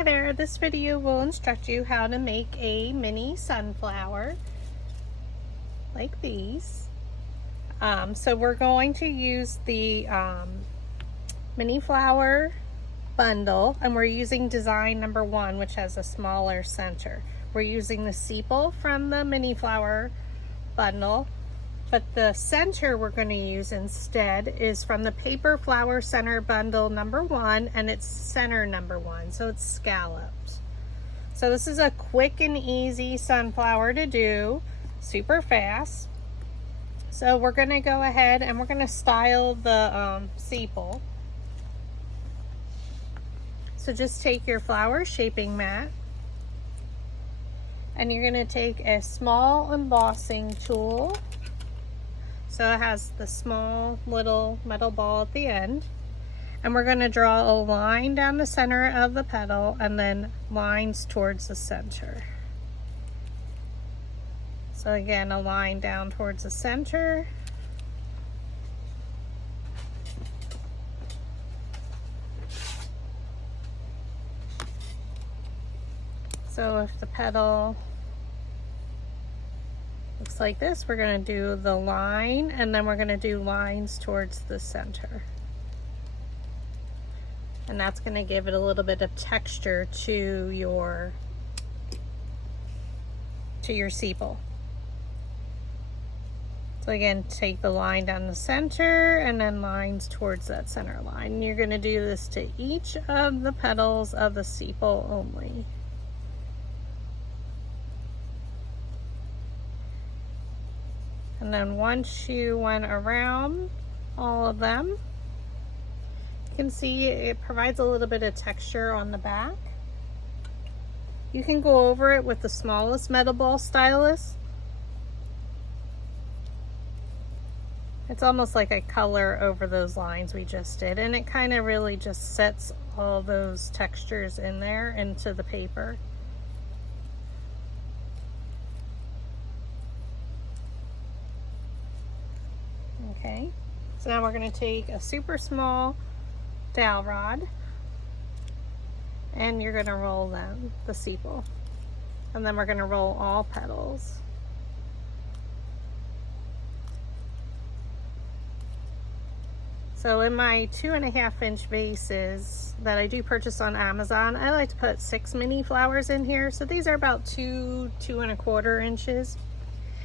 Hi there, this video will instruct you how to make a mini sunflower like these. So we're going to use the mini flower bundle, and we're using design number 1, which has a smaller center. We're using the sepal from the mini flower bundle, but the center we're going to use instead is from the paper flower center bundle number 1, and it's center number 1, so it's scalloped. So this is a quick and easy sunflower to do, super fast. So we're going to go ahead and we're going to style the sepal. So just take your flower shaping mat, and you're going to take a small embossing tool. So it has the small little metal ball at the end, and we're going to draw a line down the center of the petal and then lines towards the center. So again, a line down towards the center. So if the petal looks like this, we're going to do the line, and then we're going to do lines towards the center. And that's going to give it a little bit of texture to your sepal. So again, take the line down the center and then lines towards that center line. And you're going to do this to each of the petals of the sepal only. And then once you went around all of them, you can see it provides a little bit of texture on the back. You can go over it with the smallest metal ball stylus. It's almost like a color over those lines we just did, and it kind of really just sets all those textures in there into the paper. Okay, so now we're going to take a super small dowel rod, and you're going to roll them, the sepal, and then we're going to roll all petals. So in my 2.5-inch vases that I do purchase on Amazon, I like to put 6 mini flowers in here. So these are about 2.25 inches.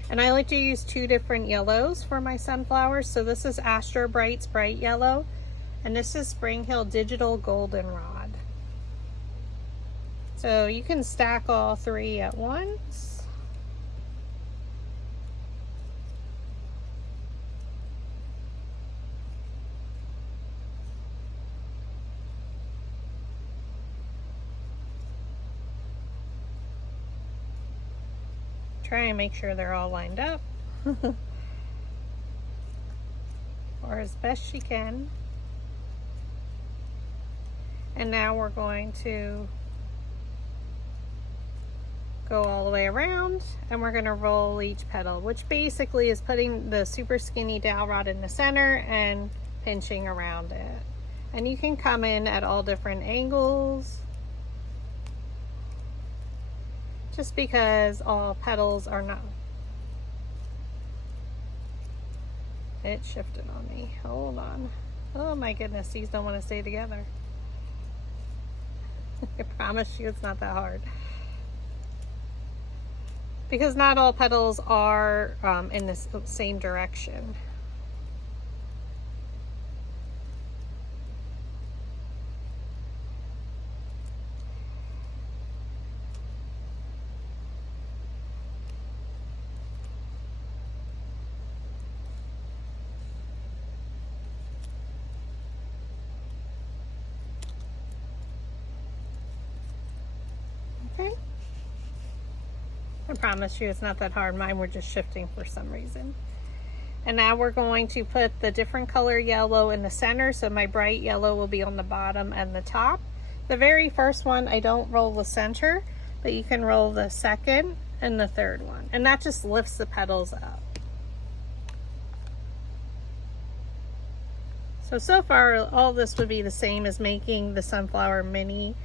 And I like to use 2 different yellows for my sunflowers. So this is Astro Bright's bright yellow, and this is Spring Hill Digital Goldenrod. So you can stack all 3 at once. Try and make sure they're all lined up, or as best you can. And now we're going to go all the way around, and we're going to roll each petal, which basically is putting the super skinny dowel rod in the center and pinching around it. And you can come in at all different angles, just because all petals are not. It shifted on me. Hold on. Oh my goodness, these don't want to stay together. I promise you it's not that hard. Because not all petals are in the same direction. Okay. I promise you it's not that hard. Mine were just shifting for some reason. And now we're going to put the different color yellow in the center. So my bright yellow will be on the bottom and the top. The very first one, I don't roll the center, but you can roll the second and the third one. And that just lifts the petals up. So far, all this would be the same as making the sunflower mini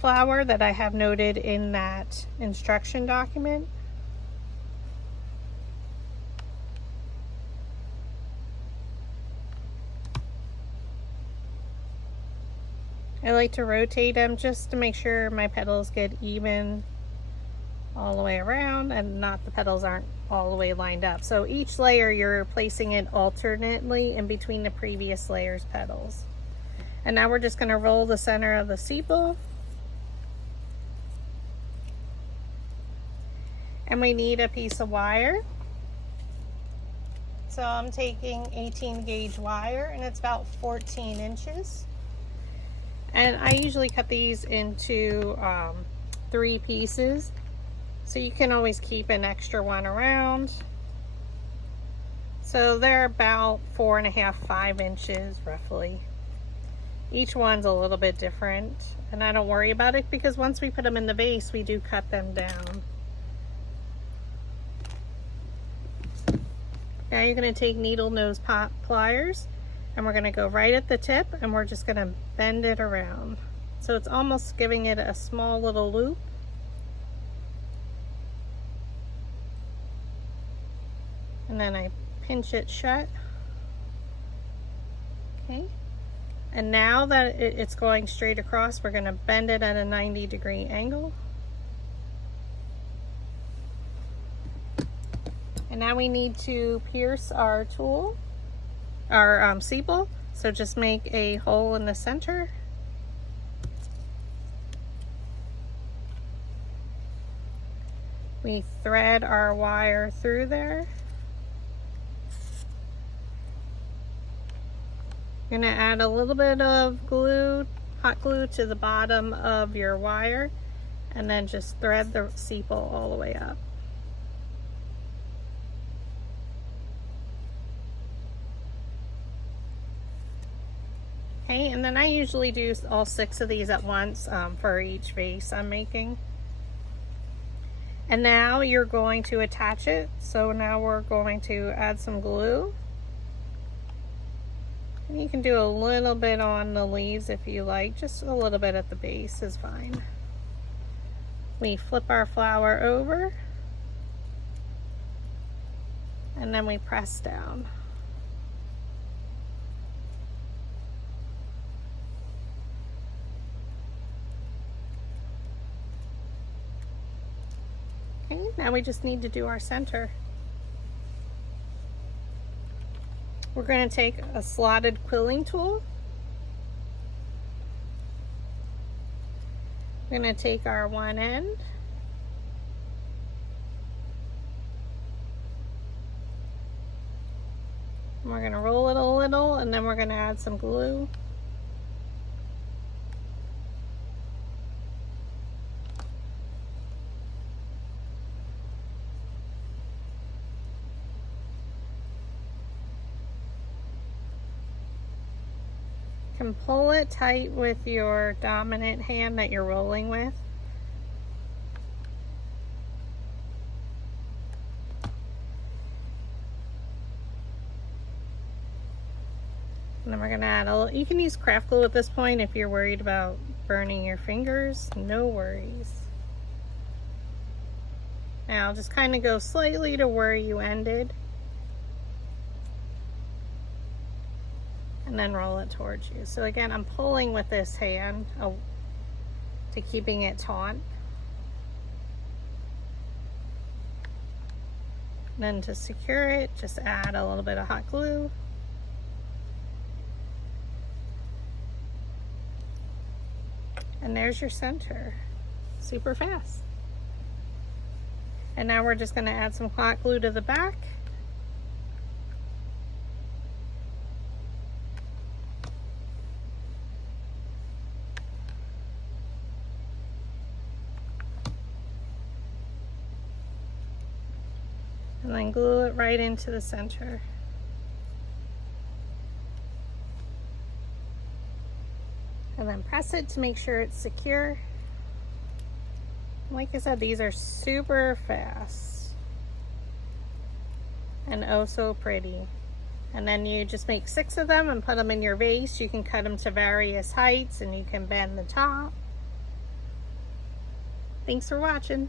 flower that I have noted in that instruction document. I like to rotate them just to make sure my petals get even all the way around and not the petals aren't all the way lined up. So each layer you're placing it alternately in between the previous layer's petals. And now we're just going to roll the center of the sepal. And we need a piece of wire. So I'm taking 18 gauge wire and it's about 14 inches. And I usually cut these into 3 pieces. So you can always keep an extra one around. So they're about 4.5, 5 inches roughly. Each one's a little bit different. And I don't worry about it because once we put them in the vase, we do cut them down. Now you're going to take needle nose pliers and we're going to go right at the tip and we're just going to bend it around. So it's almost giving it a small little loop. And then I pinch it shut. Okay. And now that it's going straight across, we're going to bend it at a 90-degree angle. And now we need to pierce our tool, our sepal. So just make a hole in the center. We thread our wire through there. You're going to add a little bit of glue, hot glue to the bottom of your wire and then just thread the sepal all the way up. Okay, and then I usually do all 6 of these at once for each vase I'm making. And now you're going to attach it. So now we're going to add some glue. And you can do a little bit on the leaves if you like, just a little bit at the base is fine. We flip our flower over and then we press down. Okay, now we just need to do our center. We're going to take a slotted quilling tool. We're going to take our one end. And we're going to roll it a little and then we're going to add some glue. You can pull it tight with your dominant hand that you're rolling with. And then we're going to add a little, you can use craft glue at this point if you're worried about burning your fingers, no worries. Now just kind of go slightly to where you ended. And then roll it towards you. So again, I'm pulling with this hand to keeping it taut. And then to secure it, just add a little bit of hot glue. And there's your center. Super fast. And now we're just going to add some hot glue to the back. And then glue it right into the center. And then press it to make sure it's secure. Like I said, these are super fast and oh so pretty. And then you just make 6 of them and put them in your vase. You can cut them to various heights and you can bend the top. Thanks for watching.